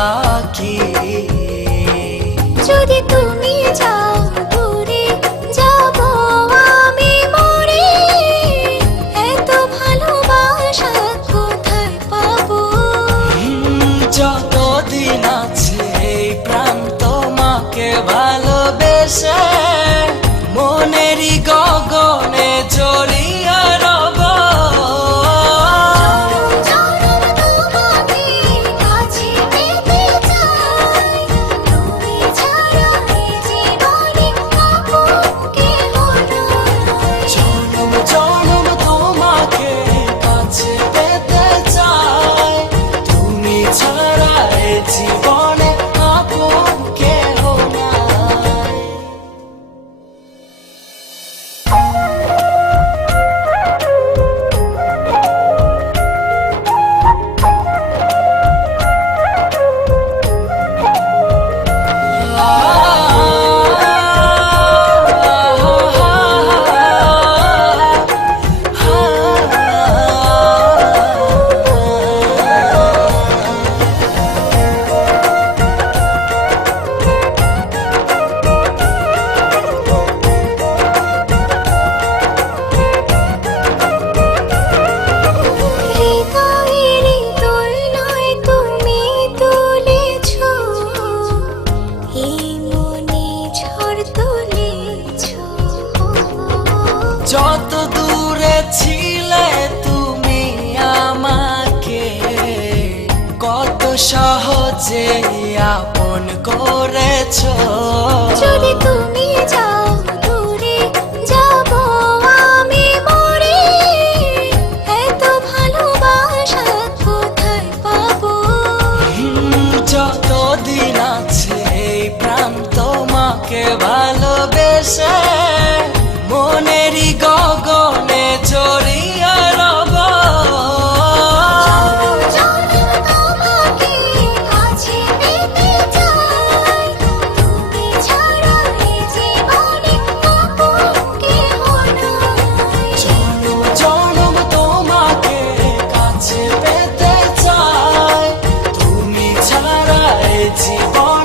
আঁকি। যদি তুমি যাও দূরে যাব আমি মরে, এত ভালোবাসা কোথায় পাবো? যতদিন আছে এই প্রাণ তোমাকে ভালোবেসে মনেরই গগনে জড়িয়ে রব। জনম জনম তোমাকে কাছে পেতে চাই, তুমি ছাড়া এই জীবনে আপন কেহ নাই। হৃদয়েরই দোলনায় তুমি তুলেছ, এই মনে ঝড় তুলেছ। যত দূরে ছিলে তুমি আমাকে কত সহজে আপন করেছো। যদি তুমি যাও দূরে যাব আমি মরে, এত ভালোবাসা কোথায় পাবো? যতদিন আছে এই প্রাণ তোমাকে ভালোবেসে মনেরই গগনে জড়িয়ে রব। তোমাকে কাছে পেতে চাই, তুমি ছাড়া এই জীবনে আপন কেহ নাই। জনম জনম তোমাকে কাছে পেতে চাই, তুমি ছাড়া এই জীবন